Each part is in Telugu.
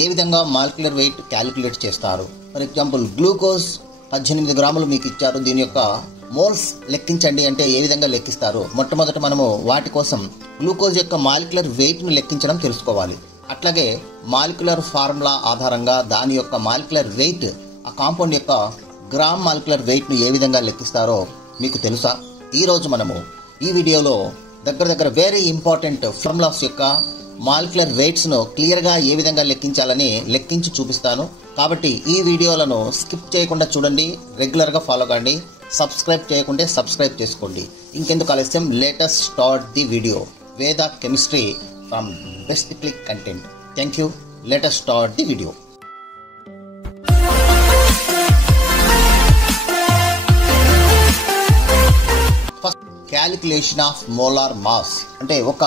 ఏ విధంగా మాలిక్యులర్ వెయిట్ క్యాలిక్యులేట్ చేస్తారు. ఫర్ ఎగ్జాంపుల్ గ్లూకోజ్ 18 గ్రాములు మీకు ఇచ్చారు, దీని యొక్క మోల్స్ లెక్కించండి అంటే ఏ విధంగా లెక్కిస్తారు. మొట్టమొదట మనము వాటి కోసం గ్లూకోజ్ యొక్క మాలిక్యులర్ వెయిట్ను లెక్కించడం తెలుసుకోవాలి. అట్లాగే మాలిక్యులర్ ఫార్ములా ఆధారంగా దాని యొక్క మాలిక్యులర్ వెయిట్, ఆ కాంపౌండ్ యొక్క గ్రామ్ మాలిక్యులర్ వెయిట్ను ఏ విధంగా లెక్కిస్తారో మీకు తెలుసా? ఈరోజు మనము ఈ వీడియోలో దగ్గర వెరీ ఇంపార్టెంట్ ఫార్ములాస్ యొక్క మాలిక్యులర్ వెయిట్స్ను క్లియర్గా ఏ విధంగా లెక్కించాలని లెక్కించి చూపిస్తాను. కాబట్టి ఈ వీడియోలను స్కిప్ చేయకుండా చూడండి, రెగ్యులర్గా ఫాలో కండి. సబ్స్క్రైబ్ చేయకుంటే సబ్స్క్రైబ్ చేసుకోండి. ఇంకెందుకు ఆలస్యం, లేటెస్ట్ స్టార్ట్ ది వీడియో. వేద chemistry from best click content. Thank you. Latest start the video. First calculation of molar mass అంటే ఒక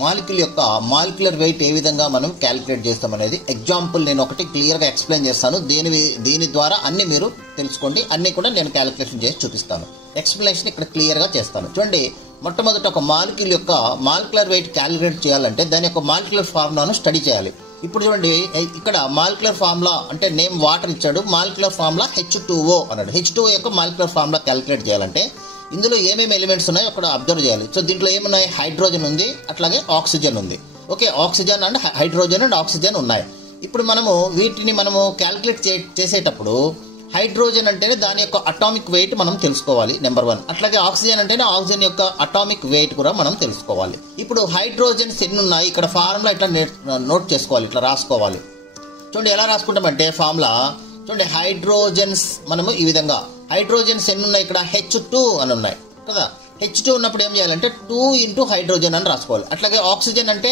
మాలిక్యూల్ యొక్క మాలిక్యులర్ వెయిట్ ఏ విధంగా మనం క్యాలిక్యులేట్ చేస్తాం అనేది ఎగ్జాంపుల్ నేను ఒకటి క్లియర్గా ఎక్స్ప్లెయిన్ చేస్తాను. దీని ద్వారా అన్ని మీరు తెలుసుకోండి. అన్ని కూడా నేను క్యాలిక్యులేషన్ చేసి చూపిస్తాను. ఎక్స్ప్లెనేషన్ ఇక్కడ క్లియర్గా చేస్తాను. చూడండి, మొట్టమొదటి ఒక మాలిక్యూల్ యొక్క మాలిక్యులర్ వెయిట్ క్యాలిక్యులేట్ చేయాలంటే దాని యొక్క మాలిక్యులర్ ఫార్ములాను స్టడీ చేయాలి. ఇప్పుడు చూడండి, ఇక్కడ మాలిక్యులర్ ఫార్ములా అంటే నేమ్ వాటర్ ఇచ్చాడు, మాలిక్యులర్ ఫార్ములా H2O అన్నాడు. H2O యొక్క మాలిక్యులర్ ఫార్ములా క్యాలిక్యులేట్ చేయాలంటే ఇందులో ఏమేమి ఎలిమెంట్స్ ఉన్నాయో అక్కడ అబ్జర్వ్ చేయాలి. సో దీంట్లో ఏమున్నాయి, హైడ్రోజన్ ఉంది, అట్లాగే ఆక్సిజన్ ఉంది. Okay, oxygen and hydrogen and oxygen ఉన్నాయి. ఇప్పుడు మనము వీటిని క్యాలిక్యులేట్ చేసేటప్పుడు హైడ్రోజన్ అంటేనే దాని యొక్క అటామిక్ వెయిట్ మనం తెలుసుకోవాలి, నెంబర్ 1. అట్లాగే ఆక్సిజన్ అంటేనే ఆక్సిజన్ యొక్క అటామిక్ వెయిట్ కూడా మనం తెలుసుకోవాలి. ఇప్పుడు హైడ్రోజన్స్ ఎన్ని ఉన్నాయి, ఇక్కడ ఫార్ములా ఇట్లా నోట్ చేసుకోవాలి, ఇట్లా రాసుకోవాలి. చూడండి ఎలా రాసుకుంటామంటే ఫార్ములా చూడండి, హైడ్రోజన్స్ మనము ఈ విధంగా హైడ్రోజన్స్ ఎన్ని ఉన్నాయి, ఇక్కడ H2 అని ఉన్నాయి కదా. H2 ఉన్నప్పుడు ఏం చేయాలంటే 2 ఇంటూ హైడ్రోజన్ అని రాసుకోవాలి. అట్లాగే ఆక్సిజన్ అంటే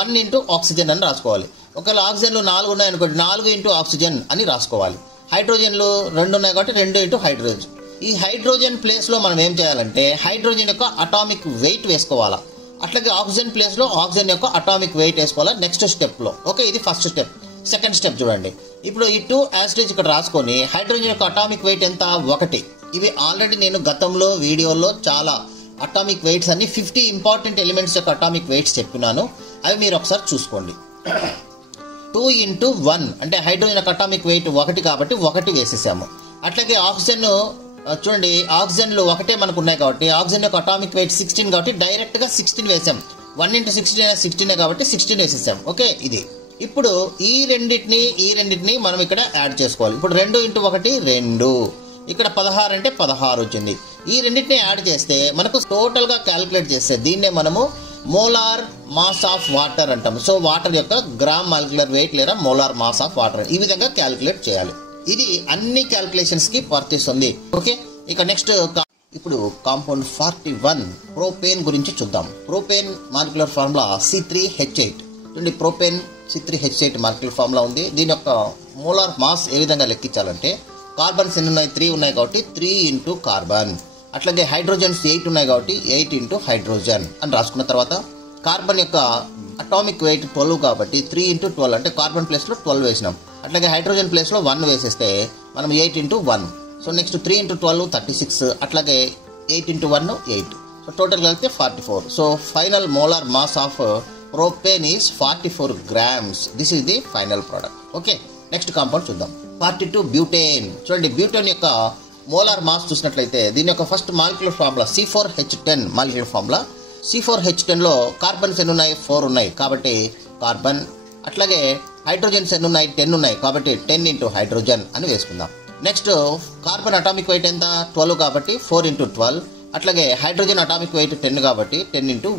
1 ఇంటూ ఆక్సిజన్ అని రాసుకోవాలి. ఒకవేళ ఆక్సిజన్లు 4 ఉన్నాయి అనుకోండి, 4 ఇంటూ ఆక్సిజన్ అని రాసుకోవాలి. హైడ్రోజన్లు 2 ఉన్నాయి కాబట్టి 2 ఇంటూ హైడ్రోజన్. ఈ హైడ్రోజన్ ప్లేస్లో మనం ఏం చేయాలంటే హైడ్రోజన్ యొక్క అటామిక్ వెయిట్ వేసుకోవాలా. అట్లాగే ఆక్సిజన్ ప్లేస్లో ఆక్సిజన్ యొక్క అటామిక్ వెయిట్ వేసుకోవాలా నెక్స్ట్ స్టెప్లో. ఓకే, ఇది ఫస్ట్ స్టెప్. సెకండ్ స్టెప్ చూడండి, ఇప్పుడు ఈ 2 యాసిడ్స్ ఇక్కడ రాసుకొని హైడ్రోజన్ యొక్క అటామిక్ వెయిట్ ఎంత, 1. ఇవి ఆల్రెడీ నేను గతంలో వీడియోలో చాలా అటామిక్ వెయిట్స్ అన్ని 50 ఇంపార్టెంట్ ఎలిమెంట్స్ యొక్క అటామిక్ వెయిట్స్ చెప్పినాను. అవి మీరు ఒకసారి చూసుకోండి. 2 ఇంటూ 1 అంటే హైడ్రోజన్ యొక్క అటామిక్ వెయిట్ 1 కాబట్టి 1 వేసేసాము. అట్లాగే ఆక్సిజన్ చూడండి, ఆక్సిజన్లు 1 మనకు ఉన్నాయి కాబట్టి ఆక్సిజన్ యొక్క అటామిక్ వెయిట్ 16 కాబట్టి డైరెక్ట్గా 16 వేసాం. 1 ఇంటూ 16 16 కాబట్టి 16 వేసేసాం. ఓకే, ఇది. ఇప్పుడు ఈ రెండింటిని మనం ఇక్కడ యాడ్ చేసుకోవాలి. ఇప్పుడు 2 ఇంటూ 1 2, ఇక్కడ 16 అంటే 16 వచ్చింది. ఈ రెండింటిని యాడ్ చేస్తే మనకు టోటల్గా క్యాలిక్యులేట్ చేస్తే దీన్నే మనము మోలార్ మాస్ ఆఫ్ వాటర్ అంటాము. సో వాటర్ యొక్క గ్రామ్ మాలిక్యులర్ వెయిట్ లేదా మోలార్ మాస్ ఆఫ్ వాటర్ ఈ విధంగా క్యాలిక్యులేట్ చేయాలి. ఇది అన్ని క్యాలిక్యులేషన్స్ కి వర్తిస్తుంది. ఓకే, ఇక నెక్స్ట్ ఇప్పుడు కాంపౌండ్ 41 ప్రోపేన్ గురించి చూద్దాం. Propane molecular formula C3H8. చూడండి, ప్రోపేన్ C3H8 మాలిక్యులర్ ఫార్ములా ఉంది. దీని యొక్క మోలార్ మాస్ ఏ విధంగా లెక్కించాలంటే కార్బన్స్ ఎన్ని ఉన్నాయి, 3 ఉన్నాయి కాబట్టి 3 ఇంటూ కార్బన్. అట్లాగే హైడ్రోజన్స్ 8 ఉన్నాయి కాబట్టి 8 ఇంటూ హైడ్రోజన్ అని రాసుకున్న తర్వాత కార్బన్ యొక్క అటామిక్ వెయిట్ 12 కాబట్టి 3 ఇంటూ 12 అంటే కార్బన్ ప్లేస్లో 12 వేసినాం. అట్లాగే హైడ్రోజన్ ప్లేస్లో 1 వేసేస్తే మనం 8 ఇంటూ 1. సో నెక్స్ట్ 3 ఇంటూ 12 36, అట్లాగే 8 ఇంటూ 1 8. సో టోటల్ కలిపితే 44. So final molar mass of propane is 44 grams. This is the final product. Okay, next compound చూద్దాం. 42 బ్యూటేన్. చూడండి, బ్యూటేన్ యొక్క మోలార్ మాస్ చూసినట్లయితే దీని యొక్క first molecular formula C4H10 molecular formula. C4H10లో కార్బన్స్ ఎన్ని ఉన్నాయి, 4 ఉన్నాయి కాబట్టి కార్బన్. అట్లాగే హైడ్రోజన్స్ ఎన్ని ఉన్నాయి, 10 ఉన్నాయి కాబట్టి 10 ఇంటూ హైడ్రోజన్ అని వేసుకుందాం. నెక్స్ట్ కార్బన్ అటామిక్ వెయిట్ ఎంత, 12 కాబట్టి 4 ఇంటూ 12. అట్లాగే హైడ్రోజన్ అటామిక్ వెయిట్ 10 కాబట్టి 10 ఇంటూ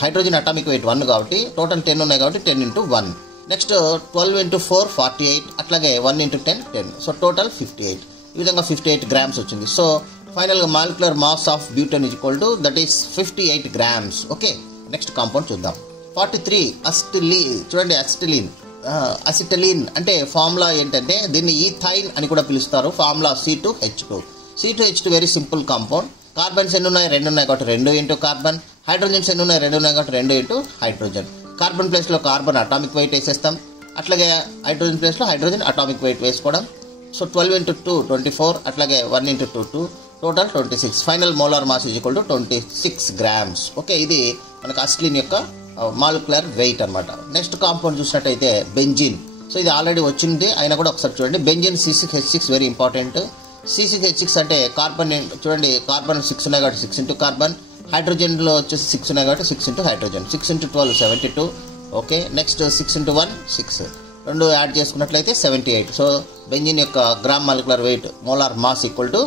హైడ్రోజన్ అటామిక్ వెయిట్ 1 కాబట్టి టోటల్ 10 ఉన్నాయి కాబట్టి 10 ఇంటూ 1. నెక్స్ట్ 12 ఇంటూ 4 48, అట్లాగే 1 ఇంటూ 10 10. So total 58. ఈ విధంగా 58 గ్రామ్స్ వచ్చింది. సో ఫైనల్గా molecular mass of butane is equal to that is 58 grams. Okay, next compound చూద్దాం. 43 అసిటిలీన్. చూడండి, అసిటలీన్ అంటే ఫార్ములా ఏంటంటే దీన్ని ఈథైన్ అని కూడా పిలుస్తారు. Formula C2H2. C2H2 very simple compound. Carbons ఎన్ని ఉన్నాయి, 2 ఉన్నాయి కాబట్టి 2 ఇంటూ కార్బన్. హైడ్రోజన్స్ ఎన్ని ఉన్నాయి, 2 ఉన్నాయి కాబట్టి 2 ఇంటూ హైడ్రోజన్. కార్బన్ ప్లేస్లో కార్బన్ అటామిక్ వెయిట్ వేసేస్తాం. అట్లాగే హైడ్రోజన్ ప్లేస్లో హైడ్రోజన్ అటామిక్ వెయిట్ వేసుకోవడం. సో 12 ఇంటూ 2 24, అట్లాగే 1 into 2 2, total 26. Final molar mass is equal to 26 grams. Okay, ఇది మనకు అసిటిలీన్ యొక్క మాలిక్యులర్ వెయిట్ అనమాట. నెక్స్ట్ కాంపౌండ్ చూసినట్టయితే బెంజిన్. సో ఇది ఆల్రెడీ వచ్చింది అయినా కూడా ఒకసారి చూడండి. Benzene C6H6 very important. C6H6 అంటే కార్బన్ చూడండి, కార్బన్ 6 ఉన్నాయి కాబట్టి 6 ఇంటూ కార్బన్, హైడ్రోజన్లో వచ్చేసి 6 ఉన్నాయి కాబట్టి 6 into hydrogen, 6 into 12 72. Okay, next 6 into 1 6, రెండు యాడ్ చేసుకున్నట్లయితే 78. సో బెంజిన్ యొక్క gram molecular wait molar mass equal to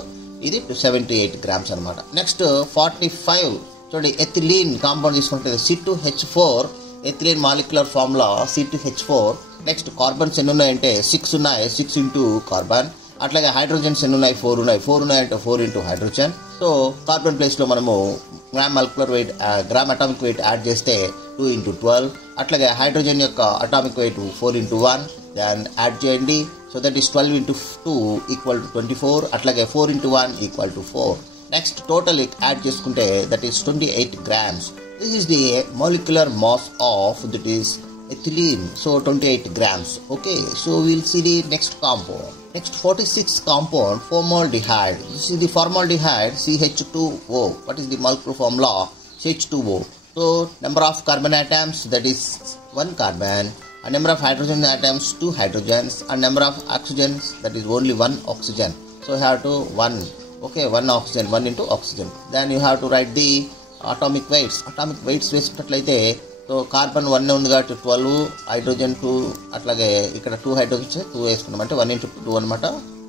ఇది 78 గ్రామ్స్ అనమాట. నెక్స్ట్ 45 చూడండి, ఎథిలీన్ కాంపౌండ్ తీసుకుంటే C2H4, ethylene molecular formula C2H4. Next carbons ఎన్ని ఉన్నాయంటే 6 ఉన్నాయి, 6 ఇంటూ కార్బన్. అట్లాగే హైడ్రోజన్స్ ఎన్ని ఉన్నాయి, 4 ఉన్నాయి, 4 ఉన్నాయంటే 4 ఇంటూ హైడ్రోజన్. సో కార్బన్ ప్లేస్లో మనము gram molecular weight gram atomic weight add చేస్తే 2 ఇంటూ 12. అట్లాగే హైడ్రోజన్ యొక్క అటామిక్ వెయిట్ 4 ఇంటూ 1 దాన్ యాడ్ చేయండి. So that is 12 into 2 equal to 24. అట్లాగే 4 into 1 equal to 4. Next total add చేసుకుంటే that is 28 grams. This is the molecular mass of that is ethylene. So 28 grams. Okay. So we'll see the next compound. Next 46 compound, formaldehyde. This is the formaldehyde CH2O. What is the molecular formula? CH2O. So number of carbon atoms that is 1 carbon. And number of hydrogen atoms 2 hydrogens. And number of oxygens that is only 1 oxygen. So you have to 1. Okay, 1 oxygen, 1 into oxygen. Then you have to write the atomic weights వేసుకున్నట్లయితే సో కార్బన్ 1 ఉంది కాబట్టి 12, హైడ్రోజన్ 2, అట్లాగే ఇక్కడ 2 హైడ్రోజన్స్ 2 వేసుకున్నాం అంటే 1 into 2 అనమాట.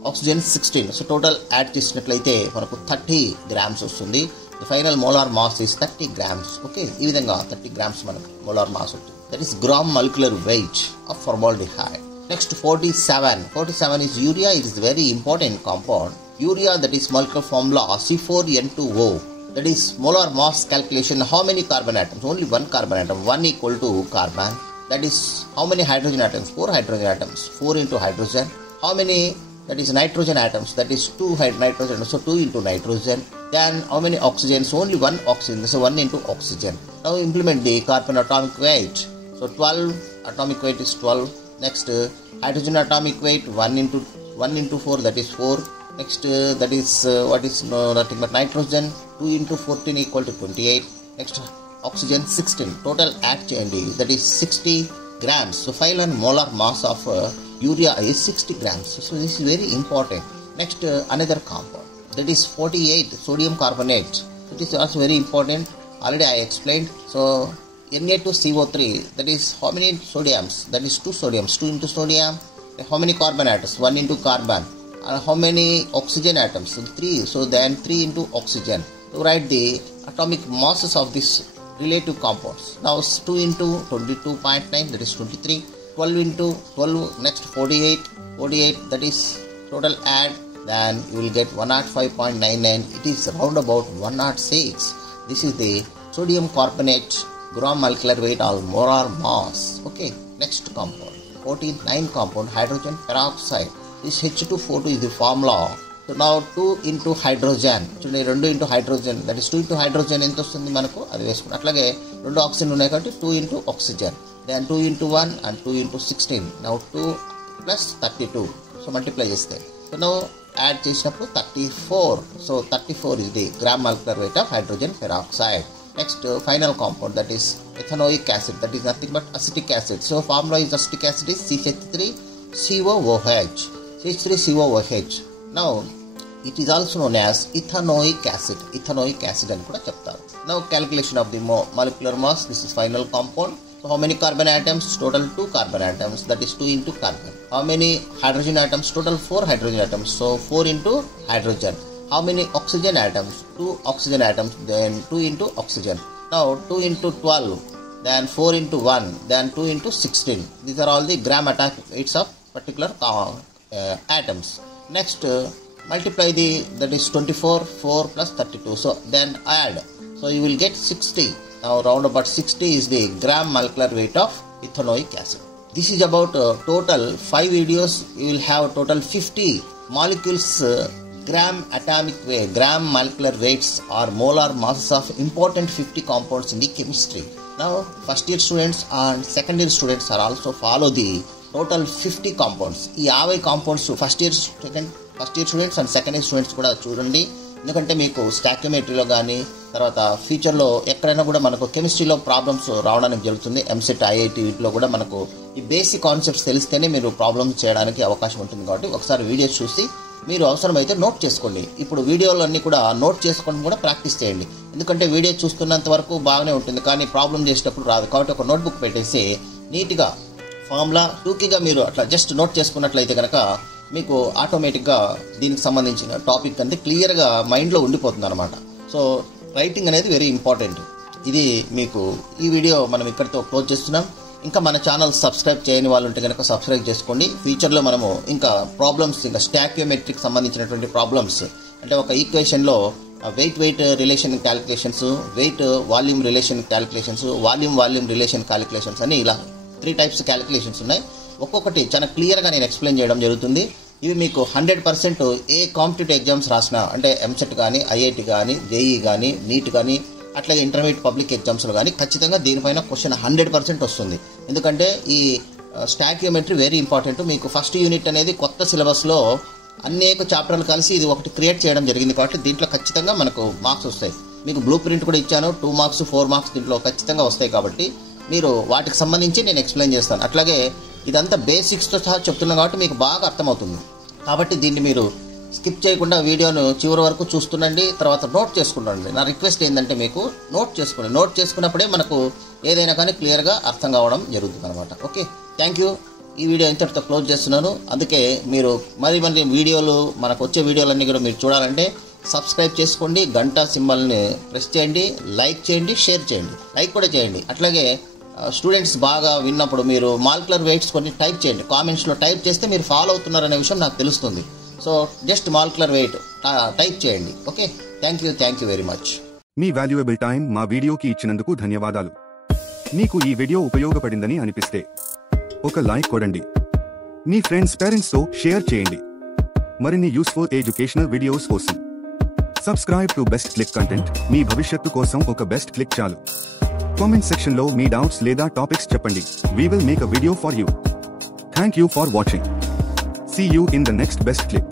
ఆక్సిజన్ 16. సో టోటల్ యాడ్ చేసినట్లయితే మనకు 30 గ్రామ్స్ వస్తుంది. The final molar mass is 30 grams. Okay, ఈ విధంగా 30 గ్రామ్స్ మనకు మోలార్ మాస్ ఉంటుంది. That is gram molecular weight of formaldehyde. Next 47 is urea. It is very important compound. Urea, that is molecular formula C4N2O. That is molar mass calculation. How many carbon atoms? Only 1 carbon atom. 1 equal to carbon. That is how many hydrogen atoms? 4 hydrogen atoms. 4 into hydrogen. How many? That is nitrogen atoms. That is 2 nitrogen. So 2 into nitrogen. Then how many oxygens? Only 1 oxygen. So 1 into oxygen. Now implement the carbon atomic weight. So 12 atomic weight is 12. Next hydrogen atomic weight 1 into 4. That is 4. Next that is what is nothing but nitrogen 2 into 14 equal to 28. Next oxygen 16. Total add cheyandi, that is 60 grams. So final molar mass of urea is 60 grams. So this is very important. Next another compound, that is 48 sodium carbonate. It is also very important. Already I explained. So Na2CO3, that is how many sodiums? That is 2 sodiums. 2 into sodium. How many carbon atoms? 1 into carbon. How many oxygen atoms? 3. So then 3 into oxygen. To write the atomic masses of this relative compounds. Now 2 into 22.9, that is 23. 12 into 12, next 48, that is total add. Then you will get 105.99. It is round about 106. This is the sodium carbonate gram molecular weight or molar mass. Okay, next compound, 49 compound, hydrogen peroxide. This H242 is the formula. So now 2 into hydrogen. చూడండి 2 into hydrogen. That is 2 into hydrogen ఎంత వస్తుంది మనకు అది వేసుకుంటాం. అట్లాగే 2 ఆక్సిజన్ ఉన్నాయి కాబట్టి 2 into oxygen. Then 2 into 1 and 2 into 16. Now 2 plus 32. So multiply చేస్తే. So now add చేసినప్పుడు 34. So 34 is the gram molecular weight of hydrogen peroxide. Next final compound, that is ethanoic acid. That is nothing but acetic acid. So formula is acetic acid is CH3COOH. CH3COOH. Now it is also known as ethanoic acid. Ethanoic acid అని కూడా చెప్తారు. Now calculation of the molecular mass. This is final compound. So how many carbon atoms? Total 2 carbon atoms. That is 2 into carbon. How many hydrogen atoms? Total 4 hydrogen atoms. So 4 into hydrogen. How many oxygen atoms? 2 oxygen atoms. Then 2 into oxygen. Now 2 into 12. Then 4 into 1. Then 2 into 16. These are all the gram atomic weights of particular atoms. Next multiply that is 24, 4 plus 32. So then add. So you will get 60. Now round about 60 is the gram molecular weight of ethanoic acid. This is about total 5 videos. You will have total 50 molecules, gram atomic weight, gram molecular weights or molar masses of important 50 compounds in the chemistry. Now first year students and second year students are also follow the total 50 compounds. ఈ 50 compounds first year students and second year students కూడా చూడండి. ఎందుకంటే మీకు స్టాక్యోమెట్రీలో కానీ తర్వాత ఫ్యూచర్లో ఎక్కడైనా కూడా మనకు కెమిస్ట్రీలో ప్రాబ్లమ్స్ రావడానికి జరుగుతుంది. ఎంసెట్ ఐఐటి వీటిలో కూడా మనకు ఈ బేసిక్ కాన్సెప్ట్స్ తెలిస్తేనే మీరు ప్రాబ్లమ్స్ చేయడానికి అవకాశం ఉంటుంది. కాబట్టి ఒకసారి వీడియోస్ చూసి మీరు అవసరమైతే నోట్ చేసుకోండి. ఇప్పుడు వీడియోలన్నీ కూడా నోట్ చేసుకొని కూడా ప్రాక్టీస్ చేయండి. ఎందుకంటే వీడియో చూస్తున్నంత వరకు బాగానే ఉంటుంది, కానీ ప్రాబ్లం చేసేటప్పుడు రాదు. కాబట్టి ఒక నోట్బుక్ పెట్టేసి నీట్గా ఫార్ములా టూకీగా మీరు అట్లా జస్ట్ నోట్ చేసుకున్నట్లయితే కనుక మీకు ఆటోమేటిక్గా దీనికి సంబంధించిన టాపిక్ అంతే క్లియర్గా మైండ్లో ఉండిపోతుంది అనమాట. సో రైటింగ్ అనేది వెరీ ఇంపార్టెంట్. ఇది మీకు ఈ వీడియో మనం ఇక్కడితో క్లోజ్ చేస్తున్నాం. ఇంకా మన ఛానల్ సబ్స్క్రైబ్ చేయని వాళ్ళు ఉంటే కనుక సబ్స్క్రైబ్ చేసుకోండి. ఫ్యూచర్లో మనము ఇంకా ప్రాబ్లమ్స్, ఇంకా స్టాక్యోమెట్రిక్ సంబంధించినటువంటి ప్రాబ్లమ్స్ అంటే ఒక ఈక్వేషన్లో weight relation calculations, weight volume relation calculations, volume relation calculations అని ఇలా 3 టైప్స్ క్యాలిక్యులేషన్స్ ఉన్నాయి. ఒక్కొక్కటి చాలా క్లియర్గా నేను ఎక్స్ప్లెయిన్ చేయడం జరుగుతుంది. ఇవి మీకు 100% ఏ కాంపిటేటివ్ ఎగ్జామ్స్ రాసినా అంటే ఎంసెట్ కానీ, ఐఐటి కానీ, జేఈ కానీ, నీట్ కానీ, అట్లాగే ఇంటర్మీడియట్ పబ్లిక్ ఎగ్జామ్స్లో కానీ ఖచ్చితంగా దీనిపైన క్వశ్చన్ 100% వస్తుంది. ఎందుకంటే ఈ స్టాక్యోమెట్రీ వెరీ ఇంపార్టెంట్. మీకు ఫస్ట్ యూనిట్ అనేది కొత్త సిలబస్లో అనేక చాప్టర్లు కలిసి ఇది ఒకటి క్రియేట్ చేయడం జరిగింది. కాబట్టి దీంట్లో ఖచ్చితంగా మనకు మార్క్స్ వస్తాయి. మీకు బ్లూ ప్రింట్ కూడా ఇచ్చాను. 2 మార్క్స్ 4 మార్క్స్ దీంట్లో ఖచ్చితంగా వస్తాయి. కాబట్టి మీరు వాటికి సంబంధించి నేను ఎక్స్ప్లెయిన్ చేస్తాను. అట్లాగే ఇదంతా బేసిక్స్తో సహా చెప్తున్నాను కాబట్టి మీకు బాగా అర్థమవుతుంది. కాబట్టి దీన్ని మీరు స్కిప్ చేయకుండా వీడియోను చివరి వరకు చూస్తుండండి. తర్వాత నోట్ చేసుకుండండి. నా రిక్వెస్ట్ ఏంటంటే మీకు నోట్ చేసుకోండి. నోట్ చేసుకున్నప్పుడే మనకు ఏదైనా కానీ క్లియర్గా అర్థం కావడం జరుగుతుంది అనమాట. Okay, thank you. ఈ వీడియో ఇంతటితో క్లోజ్ చేస్తున్నాను. అందుకే మీరు మరి వీడియోలు మనకు వచ్చే వీడియోలన్నీ కూడా మీరు చూడాలంటే సబ్స్క్రైబ్ చేసుకోండి, గంట సింబల్ని ప్రెస్ చేయండి, లైక్ చేయండి, షేర్ చేయండి, లైక్ కూడా చేయండి. అట్లాగే స్టూడెంట్స్ బాగా విన్నప్పుడు మీరు మాలిక్యులర్ వెయిట్స్ కొన్ని టైప్ చేయండి. కామెంట్స్లో టైప్ చేస్తే మీరు ఫాలో అవుతున్నారనే విషయం నాకు తెలుస్తుంది. So just molecular weight type చేయండి. Okay, thank you very much. మీ వాల్యుయబుల్ టైం మా వీడియోకి ఇచ్చినందుకు ధన్యవాదాలు. మీకు ఈ వీడియో ఉపయోగపడిందని అనిపిస్తే ఒక లైక్ కొడండి. మీ ఫ్రెండ్స్, పేరెంట్స్తో షేర్ చేయండి. మరిన్ని యూస్ఫుల్ ఎడ్యుకేషనల్ వీడియోస్ కోసం subscribe to best click content. మీ భవిష్యత్తు కోసం ఒక బెస్ట్ క్లిక్ చాలు. కామెంట్ సెక్షన్లో మీ డౌట్స్ లేదా టాపిక్స్ చెప్పండి. We will make a video for you. Thank you for watching. See you in the next best click.